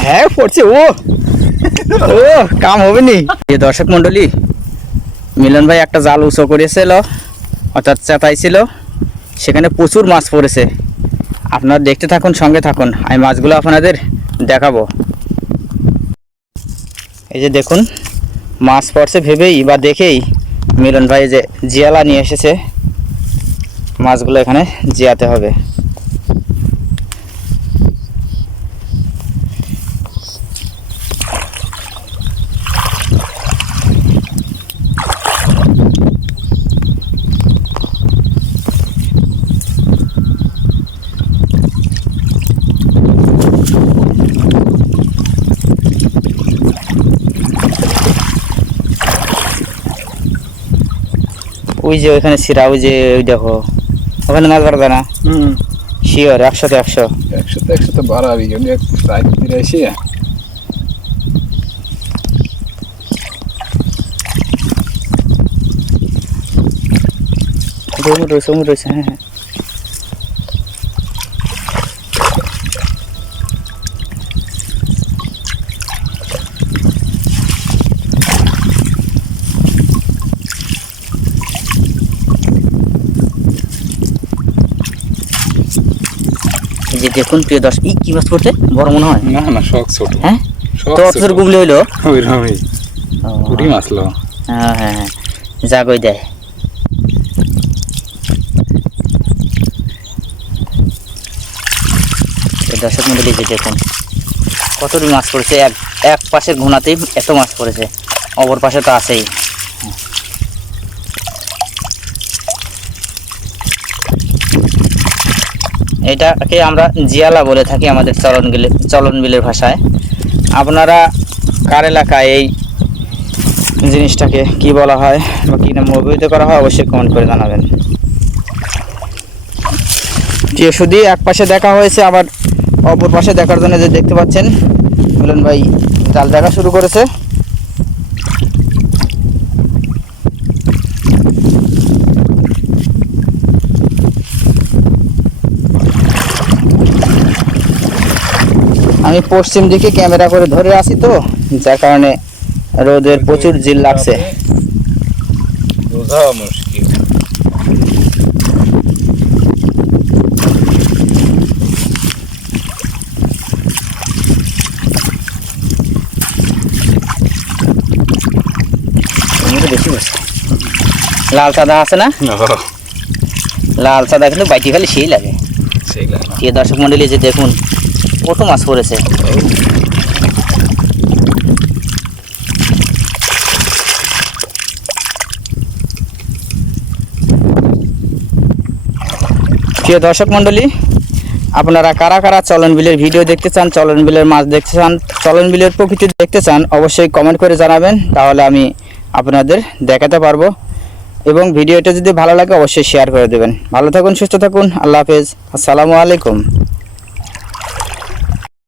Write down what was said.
হ্যাঁ পড়ছে, ও। ও, কাম হবে নি যে দর্শক মন্ডলী মিলন ভাই একটা জাল উঁচু করেছিল, অর্থাৎ চেতাইছিল। সেখানে প্রচুর মাছ পড়েছে। আপনারা দেখতে থাকুন, সঙ্গে থাকুন। আমি মাছগুলো আপনাদের দেখাবো। এই যে দেখুন, মাছ পড়ছে ভেবেই বা দেখেই মিলন ভাই যে জিয়ালা নিয়ে এসেছে, মাছগুলো এখানে জিয়াতে হবে। ওই যে ওইখানে সিরা ওই যে ওই দেখো ওখানে মাছ পারবে না হুম শিওর একশোতে একশো একসাথে একসাথে বাড়াবি যদি রাত ফিরে এসে জমুর রয়েছে জমুর রয়েছে হ্যাঁ হ্যাঁ যে দেখুন প্রিয় দর্শক ই কি মাছ পড়ছে? বড় মনে হয়? না না শখ ছোট। হ্যাঁ? তো অত ছোট। গুমলে হইল? ওইরকমই পুরি মাছ লো। হ্যাঁ হ্যাঁ। জাগই দেয় এই দর্শক মন্ডলী যে দেখুন কতটি মাছ পড়েছে। এক এক পাশের ঘোনাতেই এত মাছ পড়েছে। অপর পাশে তো আছেই। এটাকে আমরা জিয়ালা বলে থাকি আমাদের চলন বিলে চলন বিলের ভাষায়। আপনারা কার এলাকায় এই জিনিসটাকে কি বলা হয় বা কী নাম অভিহিত করা হয় অবশ্যই কমেন্ট করে জানাবেন। যে শুধু এক পাশে দেখা হয়েছে, আবার অপর পাশে দেখার জন্য যে দেখতে পাচ্ছেন, মিলন ভাই, জাল দেখা শুরু করেছে। আমি পশ্চিম দিকে ক্যামেরা করে ধরে আছি তো যার কারণে রোদের প্রচুর জিল লাগছে। বোঝা মুশকিল। লাল সাদা আছে না? লাল সাদা কিন্তু বাইটি খালি সেই লাগে। সেগুলা দর্শক মন্ডলী যে দেখুন কত মাছ পড়েছে? প্রিয় দর্শক মন্ডলী আপনারা কারা কারা চলন বিলের ভিডিও দেখতে চান, চলন বিলের মাছ দেখতে চান, চলন বিলের প্রকৃতি দেখতে চান, অবশ্যই কমেন্ট করে জানাবেন, তাহলে আমি আপনাদের দেখাতে পারব। এবং ভিডিওটা যদি ভালো লাগে, অবশ্যই শেয়ার করে দেবেন। ভালো থাকুন, সুস্থ থাকুন, আল্লাহ হাফেজ, আসসালামু আলাইকুম।